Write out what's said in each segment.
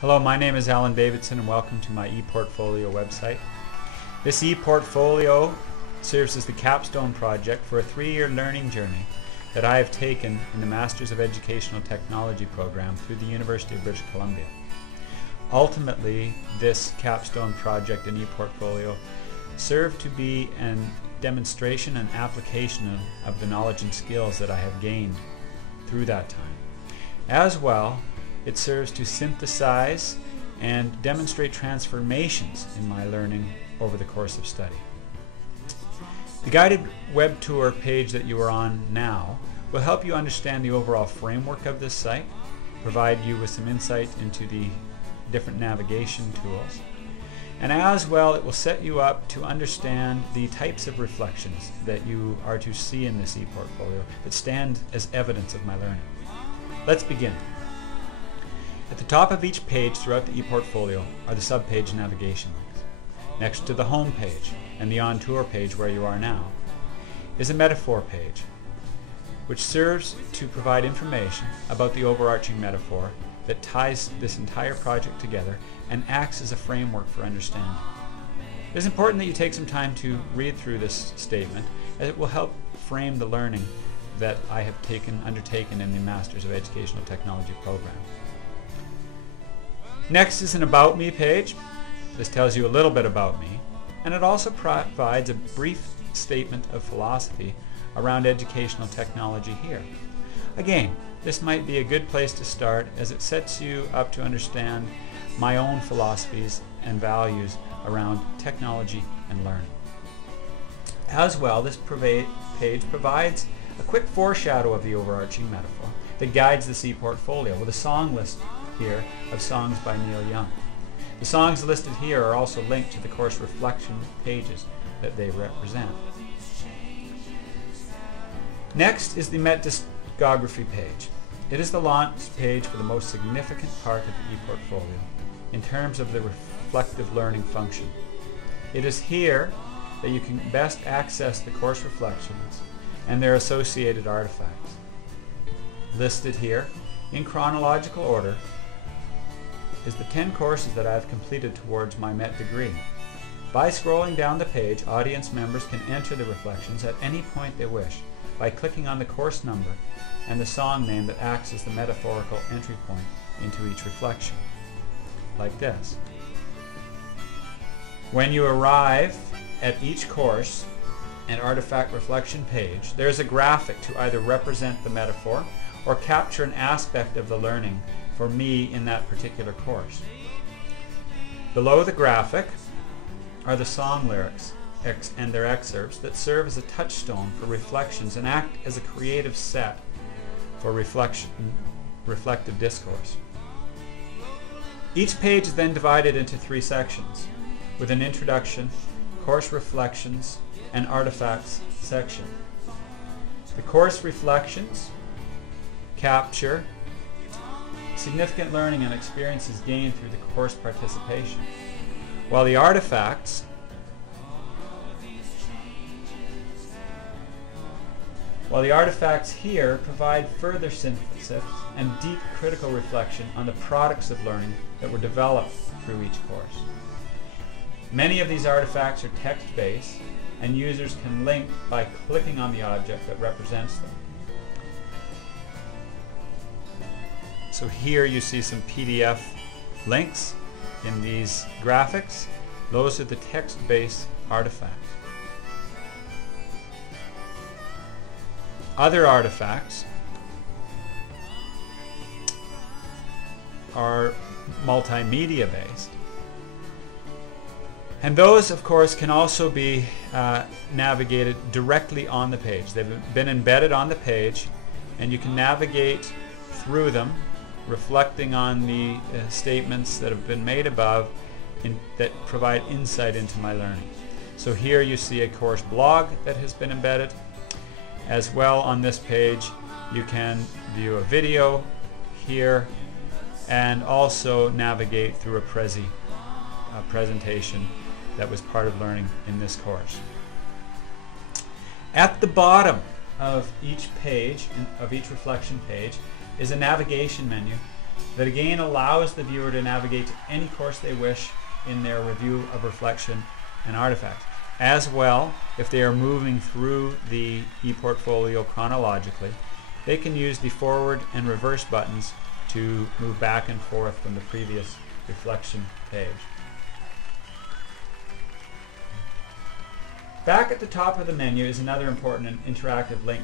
Hello, my name is Alan Davidson and welcome to my ePortfolio website. This ePortfolio serves as the capstone project for a 3-year learning journey that I have taken in the Masters of Educational Technology program through the University of British Columbia. Ultimately, this capstone project in ePortfolio served to be a demonstration and application of the knowledge and skills that I have gained through that time. As well, it serves to synthesize and demonstrate transformations in my learning over the course of study. The guided web tour page that you are on now will help you understand the overall framework of this site, provide you with some insight into the different navigation tools, and as well it will set you up to understand the types of reflections that you are to see in this ePortfolio that stand as evidence of my learning. Let's begin. At the top of each page throughout the ePortfolio are the subpage navigation links. Next to the home page and the on tour page where you are now is a metaphor page, which serves to provide information about the overarching metaphor that ties this entire project together and acts as a framework for understanding. It is important that you take some time to read through this statement, as it will help frame the learning that I have undertaken in the Masters of Educational Technology program. Next is an About Me page. This tells you a little bit about me, and it also provides a brief statement of philosophy around educational technology here. Again, this might be a good place to start, as it sets you up to understand my own philosophies and values around technology and learning. As well, this page provides a quick foreshadow of the overarching metaphor that guides this ePortfolio with a song list here of songs by Neil Young. The songs listed here are also linked to the course reflection pages that they represent. Next is the MET discography page. It is the launch page for the most significant part of the ePortfolio in terms of the reflective learning function. It is here that you can best access the course reflections and their associated artifacts. Listed here in chronological order is the 10 courses that I have completed towards my MET degree. By scrolling down the page, audience members can enter the reflections at any point they wish by clicking on the course number and the song name that acts as the metaphorical entry point into each reflection, like this. When you arrive at each course and artifact reflection page, there is a graphic to either represent the metaphor or capture an aspect of the learning for me in that particular course. Below the graphic are the song lyrics and their excerpts that serve as a touchstone for reflections and act as a creative set for reflective discourse. Each page is then divided into 3 sections, with an introduction, course reflections, and artifacts section. The course reflections capture significant learning and experiences gained through the course participation, while the artifacts here provide further synthesis and deep critical reflection on the products of learning that were developed through each course. Many of these artifacts are text-based, and users can link by clicking on the object that represents them. So here you see some PDF links in these graphics. Those are the text-based artifacts. Other artifacts are multimedia based, and those of course can also be navigated directly on the page. They've been embedded on the page and you can navigate through them, reflecting on the statements that have been made above that provide insight into my learning. So here you see a course blog that has been embedded. As well, on this page you can view a video here and also navigate through a presentation that was part of learning in this course. At the bottom of each page, of each reflection page, is a navigation menu that again allows the viewer to navigate to any course they wish in their review of reflection and artifacts. As well, if they are moving through the ePortfolio chronologically, they can use the forward and reverse buttons to move back and forth from the previous reflection page. Back at the top of the menu is another important and interactive link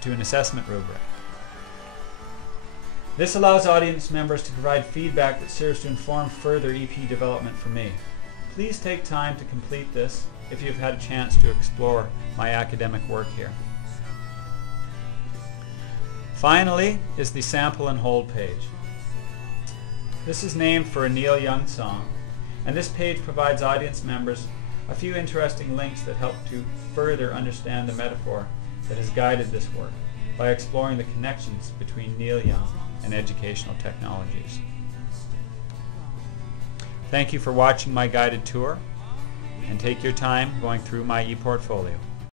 to an assessment rubric. This allows audience members to provide feedback that serves to inform further EP development for me. Please take time to complete this if you've had a chance to explore my academic work here. Finally is the sample and hold page. This is named for a Neil Young song, and this page provides audience members a few interesting links that help to further understand the metaphor that has guided this work by exploring the connections between Neil Young and educational technologies. Thank you for watching my guided tour, and take your time going through my ePortfolio.